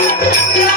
Thank you.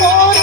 পাবো